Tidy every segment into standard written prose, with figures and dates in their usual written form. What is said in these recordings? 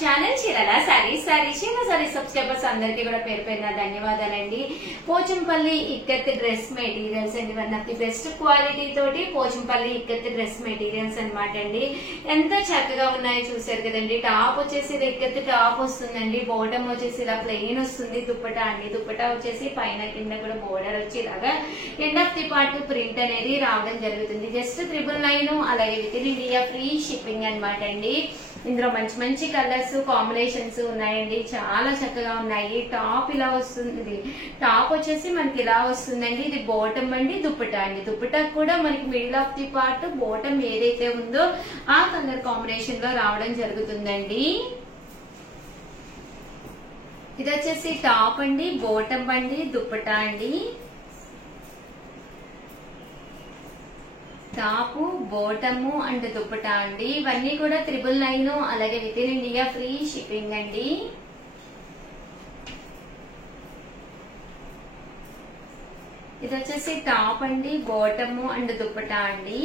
Channel చీరల sorry చీర subscribers అందరికీ కూడా పేరు పేరున ధన్యవాదాలండి. పోచంపల్లి ఇక్కత్ డ్రెస్ మెటీరియల్స్ అండి. One of the best quality తోటి పోచంపల్లి ఇక్కత్ డ్రెస్ మెటీరియల్స్ అనమాట అండి. ఎంత చక్కగా ఉన్నాయో చూసారు కదండి. టాప్ వచ్చేసి ఇక్కత్ టాప్ వస్తుందండి. బాటమ్ వచ్చేసి ఇలా ప్లెయిన్ వస్తుంది. దుప్పటా అండి. దుప్పటా వచ్చేసి పైన కింద కూడా బోర్డర్ వచ్చి ఇలాగా end of the part print అనేది రావడం జరుగుతుంది. జస్ట్ 999 అలాగే within India free shipping అనమాట అండి. ఇందులో మంచి మంచి కలర్స్ కాంబినేషన్స్ ఉన్నాయండి. చాలా చక్కగా ఉన్నాయి. టాప్ ఇలా వస్తుంది. టాప్ వచ్చేసి మనకి ఇలా వస్తుందండి. ఇది బాటమ్ అండి. దుప్పటా అండి. దుప్పటా కూడా మనకి middle of the part bottom ఏదైతే ఉందో ఆ కలర్ కాంబినేషన్ లో రావడం జరుగుతుందండి. ఇది వచ్చేసి టాప్ అండి. బాటమ్ అండి. దుప్పటా అండి. టాపు బాటము అండ్ దుప్పటా అండి. ఇవన్నీ కూడా 999 అలాగే within India free shipping అండి. ఇది వచ్చేసి టాప్ అండి. బాటము అండ్ దుప్పటా అండి.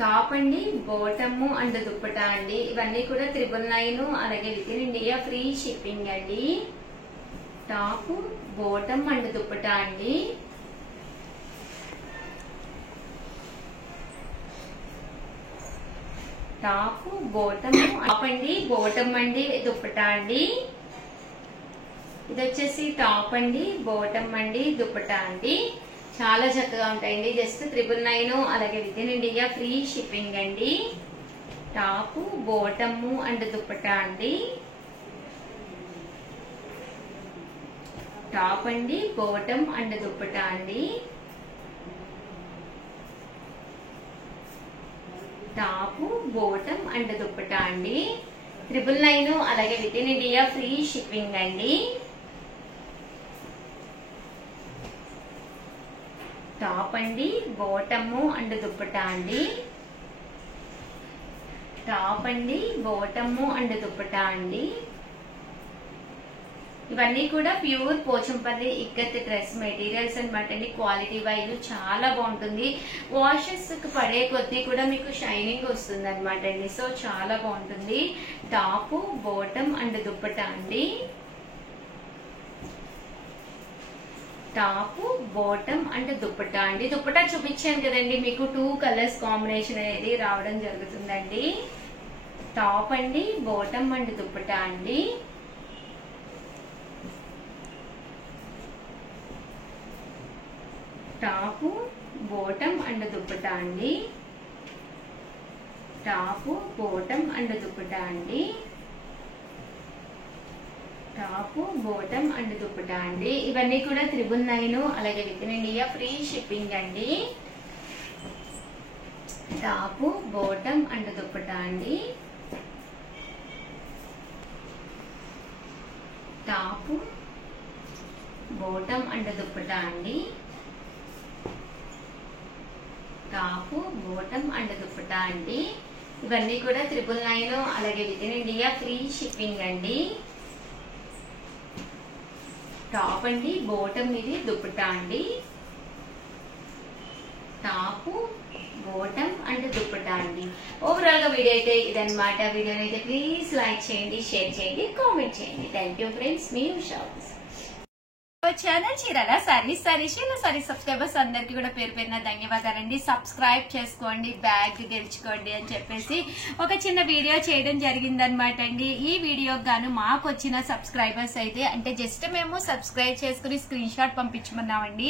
టాప్ అండి. బాటము అండ్ దుప్పటా అండి. ఇవన్నీ కూడా 999 అలాగే within India free shipping అండి. టాపు బాటమ్ అండ్ దుప్పటా అండి. టాప్ బాటమ్ టాప్ అండి. బాటమ్ అండి. దుప్పటా అండి. ఇది వచ్చేసి టాప్ అండి. బాటమ్ అండి. దుప్పటా అండి. చాలా చక్కగా ఉంటాయండి. జస్ట్ 999 అలాగే within India free shipping అండి. టాప్ బాటమ్ అండ్ దుప్పటా అండి. టాప్ అండి. బాటమ్ అండ్ దుప్పటా అండి. టాప్ బాటమ్ అండ్ దుప్పటా అండి. 999 అలాగే within India free shipping అండి. టాప్ అండి. బాటమ్ అండ్ దుప్పటా అండి. టాప్ అండి. బాటమ్ అండ్ దుప్పటా అండి. ఇవన్నీ కూడా pure Pochampally ikat dress materials అనమాట అండి. క్వాలిటీ వైజ్ చాలా బాగుంటుంది. వాషెస్ పడే కొద్దీ కూడా మీకు షైనింగ్ వస్తుంది అనమాట అండి. సో చాలా బాగుంటుంది. టాప్ బాటమ్ అండ్ దుప్పటా అండి. టాప్ బాటమ్ అండ్ దుప్పటా అండి. దుప్పటా చూపించాను కదండి. మీకు 2 కలర్స్ కాంబినేషన్ అనేది రావడం జరుగుతుందండి. టాప్ అండి. బాటమ్ అండ్ దుప్పటా అండి. టాప్ బాటమ్ అండ్ దుప్పటా అండి. టాప్ బాటమ్ అండ్ దుప్పటా అండి. టాప్ బాటమ్ అండ్ దుప్పటా అండి. ఇవన్నీ కూడా 999 అలాగే within India free shipping అండి. టాప్ బాటమ్ అండ్ దుప్పటా అండి. టాప్ బాటమ్ అండ్ దుప్పటా అండి. టాప్ బాటమ్ అండ్ దుప్పటా అండి. ఇవన్నీ కూడా 999 అలాగే within India free shipping అండి. టాప్ అండి. బాటమ్ ఇది దుప్పటా అండి. టాప్ బాటమ్ అండ్ దుప్పటా అండి. ఓవరాల్ గా వీడియో అయితే ఇదన్నమాట. వీడియోని అయితే ప్లీజ్ లైక్ చేయండి, షేర్ చేయండి, కామెంట్ చేయండి. Thank you friends. Me Usha. Channel చీరల సారీ సబ్స్క్రైబర్స్ అందరికి కూడా పేరు పేరున ధన్యవాదాలండి. సబ్స్క్రైబ్ చేసుకోండి, బ్యాగ్ గెలుచుకోండి అని చెప్పేసి ఒక చిన్న వీడియో చేయడం జరిగిందనమాట అండి. ఈ వీడియోకి గాను మాకు వచ్చిన సబ్స్క్రైబర్స్ అయితే అంటే జస్ట్ మేము సబ్స్క్రైబ్ చేసుకుని స్క్రీన్ షాట్ పంపించమన్నామండి.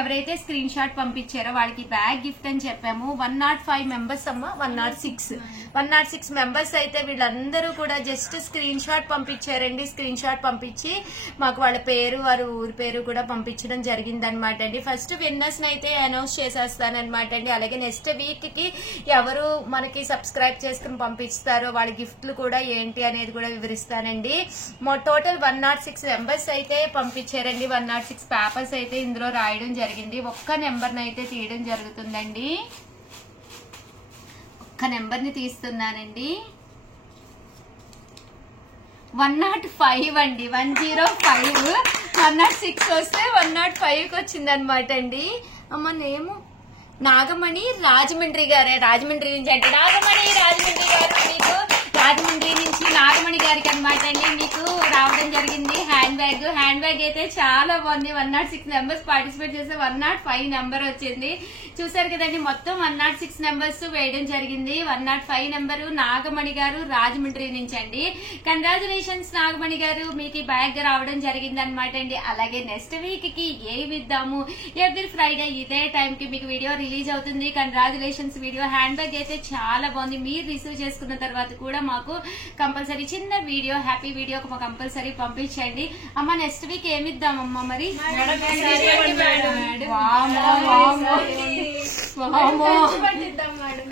ఎవరైతే స్క్రీన్ షాట్ పంపించారో వాళ్ళకి బ్యాగ్ గిఫ్ట్ అని చెప్పాము. 105 మెంబర్స్ అమ్మ 106 మెంబర్స్ అయితే వీళ్ళందరూ కూడా జస్ట్ స్క్రీన్ షాట్ పంపించారండి. స్క్రీన్ షాట్ పంపించి మాకు వాళ్ళ పేరు వారు ఊరి పేరు కూడా పంపించడం జరిగింది అనమాట అండి. ఫస్ట్ విన్నర్స్ అయితే అనౌన్స్ చేసేస్తానమాట అండి. అలాగే నెక్స్ట్ వీక్ కి ఎవరు మనకి సబ్స్క్రైబ్ చేసుకుని పంపిస్తారో వాళ్ళ గిఫ్ట్లు కూడా ఏంటి అనేది కూడా వివరిస్తానండి. టోటల్ 106 మెంబర్స్ అయితే పంపించారండి. 106 పేపర్స్ అయితే ఇందులో రాయడం జరిగింది. ఒక్క నెంబర్ అయితే తీయడం జరుగుతుందండి. ఒక్క నెంబర్ ని తీస్తున్నానండి. 105 అండి. 105 106 వస్తే 105కి వచ్చిందనమాట అండి. అమ్మ నేము నాగమణి రాజమండ్రి గారే. రాజమండ్రి నుంచి అంటే నాగమణి రాజమండ్రి గారు మీకు హ్యాండ్ బ్యాగ్ అయితే చాలా బాగుంది. 106 నెంబర్స్ పార్టిసిపేట్ చేస్తే 105 నెంబర్ వచ్చింది. చూసారు కదండి, మొత్తం 106 నెంబర్స్ వేయడం జరిగింది. 105 నెంబరు నాగమణి గారు రాజమండ్రి నుంచి అండి. కంగ్రాచులేషన్స్ నాగమణి గారు, మీకు ఈ బ్యాగ్ రావడం జరిగింది అనమాట అండి. అలాగే నెక్స్ట్ వీక్ కి ఏమి ఇద్దాము, ఎవ్రీ ఫ్రైడే ఇదే టైం కి మీకు వీడియో రిలీజ్ అవుతుంది. Congratulations video. హ్యాండ్ బ్యాగ్ అయితే చాలా బాగుంది. మీరు రిసీవ్ చేసుకున్న తర్వాత కూడా మాకు కంపల్సరీ చిన్న వీడియో, హ్యాపీ వీడియో కంపల్సరీ పంపించండి. అమ్మ నెక్స్ట్ వీక్ ఏమి ఇద్దామమ్మా మరి?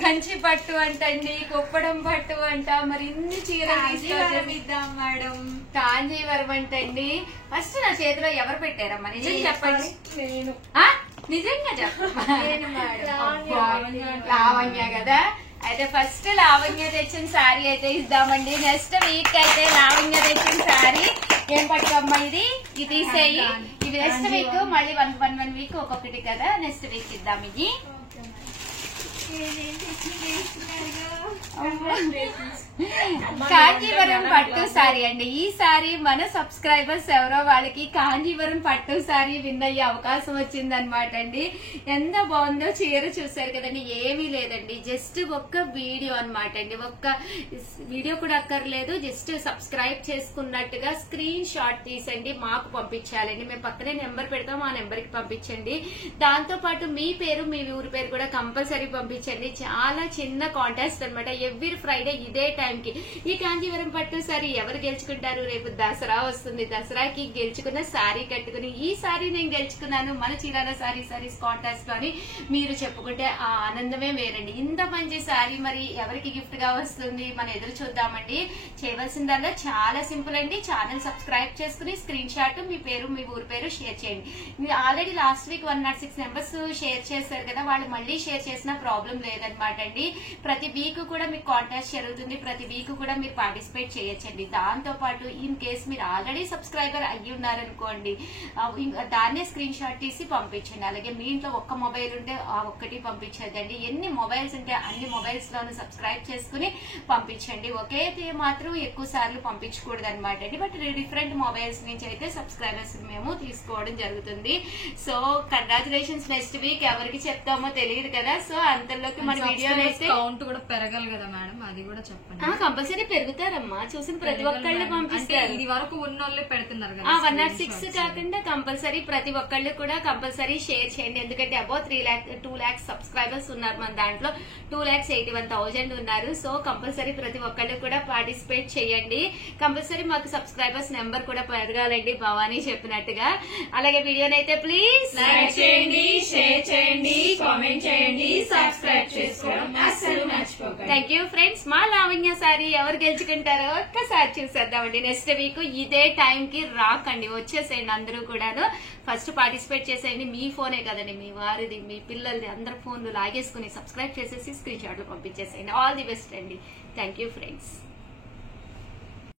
కంచి పట్టు అంటండి, కుప్పడం పట్టు అంట. మరి ఇన్ని చీరలు ఇద్దాం మేడం. కాంజీవరం అంటండి. ఫస్ట్ నా చేతిలో ఎవరు పెట్టారమ్మా? నిజం చెప్పండి. నిజంగా చెప్పండి. లావణ్య కదా. అయితే ఫస్ట్ లావణ్య తెచ్చిన శారీ అయితే ఇద్దామండి. నెక్స్ట్ వీక్ అయితే లావణ్య తెచ్చిన శారీ ఏం పట్టుకోమ్మా? ఇది తీసేయి. ఇది నెక్స్ట్ వీక్ మళ్ళీ 1 వీక్ ఒక్కొక్కటి కదా, నెక్స్ట్ వీక్ ఇద్దాం. ఇది కాంజీవరం పట్టు సారీ అండి. ఈ సారీ మన సబ్స్క్రైబర్స్ ఎవరో వాళ్ళకి కాంజీవరం పట్టు సారీ విన్ అయ్యే అవకాశం వచ్చింది అనమాట అండి. ఎంత బాగుందో చీర, చూసారు కదండి. ఏమీ లేదండి, జస్ట్ ఒక్క వీడియో అనమాట అండి. ఒక్క వీడియో కూడా అక్కర్లేదు, జస్ట్ సబ్స్క్రైబ్ చేసుకున్నట్టుగా స్క్రీన్ షాట్ తీసండి మాకు పంపించాలండి. మేము పక్కనే నెంబర్ పెడతాం, ఆ నెంబర్ కి పంపించండి. దాంతో పాటు మీ పేరు, మీ ఊరి పేరు కూడా కంపల్సరీ పంపించండి. చాలా చిన్న కాంటెస్ట్ అనమాట. ఎవ్రీ ఫ్రైడే ఇదే టైం కి. ఈ కాంజీవరం పట్టు సారీ ఎవరు గెలుచుకుంటారు? రేపు దసరా వస్తుంది. దసరాకి గెలుచుకున్న సారీ కట్టుకుని, ఈ సారీ నేను గెలుచుకున్నాను మన చీరాల సారీస్ కాంటెస్ట్ లో అని మీరు చెప్పుకుంటే ఆ ఆనందమే వేరండి. ఇంత మంచి సారీ మరి ఎవరికి గిఫ్ట్ గా వస్తుంది, మనం ఎదురు చూద్దామండి. చేయవలసిందల్లా చాలా సింపుల్ అండి. ఛానల్ సబ్స్క్రైబ్ చేసుకుని స్క్రీన్ షాట్ మీ పేరు, మీ ఊరి పేరు షేర్ చేయండి. మీరు already last week 106 numbers share చేశారు కదా, వాళ్ళు మళ్ళీ షేర్ చేసిన ప్రాబ్లం లేదనమాట అండి. ప్రతి వీక్ కూడా మీకు కాంటెస్ట్ జరుగుతుంది. ప్రతి వీక్ కూడా మీరు పార్టిసిపేట్ చేయొచ్చండి. దాంతో పాటు ఇన్ కేసు మీరు ఆల్రెడీ సబ్స్క్రైబర్ అయ్యి ఉన్నారనుకోండి, దాన్నే స్క్రీన్ షాట్ తీసి పంపించండి. అలాగే మీ ఇంట్లో ఒక్క మొబైల్ ఉంటే ఆ ఒక్కటి పంపించద్దండి. ఎన్ని మొబైల్స్ ఉంటే అన్ని మొబైల్స్ లోను సబ్స్క్రైబ్ చేసుకుని పంపించండి. ఒకే మాత్రం ఎక్కువ సార్లు పంపించకూడదు అనమాట అండి. బట్ డిఫరెంట్ మొబైల్స్ నుంచి అయితే సబ్స్క్రైబర్స్ మేము తీసుకోవడం జరుగుతుంది. So congratulations. నెక్స్ట్ వీక్ ఎవరికి చెప్తామో తెలియదు కదా. సో అంతలోకి మన వీడియో అయితే కౌంట్ కూడా పెరగాలి కదా మేడం, అది కూడా చెప్పండి. కంపల్సరీ పెరుగుతారమ్మా. చూసిన ప్రతి ఒక్కళ్ళు పంపిస్తారు. ఇది వరకు ఉన్న వాళ్ళే పెడుతున్నారు కదా. 106 కాకుండా కంపల్సరీ ప్రతి ఒక్కళ్ళు కూడా కంపల్సరీ షేర్ చేయండి. ఎందుకంటే అబౌవ్ 2 lakhs సబ్స్క్రైబర్స్ ఉన్నారు మన దాంట్లో. 2,81,000 ఉన్నారు. సో కంపల్సరీ ప్రతి ఒక్కళ్ళు కూడా పార్టిసిపేట్ చేయండి. కంపల్సరీ మాకు సబ్స్క్రైబర్స్ నెంబర్ కూడా పెరగాలండి, భవానీ చెప్పినట్టుగా. అలాగే వీడియోనైతే ప్లీజ్ లైక్ చేయండి, షేర్ చేయండి, కామెంట్ చేయండి, సబ్స్క్రైబ్ చేసుకోవడం అస్సలు మర్చిపోకండి. Thank you friends. మా లావణ్య సారీ ఎవరు గెలుచుకుంటారో ఒక్కసారి చూసేద్దామండి. నెక్స్ట్ వీక్ ఇదే టైం కి రాకండి, వచ్చేసేయండి అందరూ కూడాను. ఫస్ట్ పార్టిసిపేట్ చేసేయండి. మీ ఫోనే కదండి, మీ వారిది, మీ పిల్లలది, అందరు ఫోన్లు లాగేసుకుని సబ్స్క్రైబ్ చేసేసి స్క్రీన్ షాట్లు పంపించేసేయండి. ఆల్ ది బెస్ట్ అండి. Thank you friends.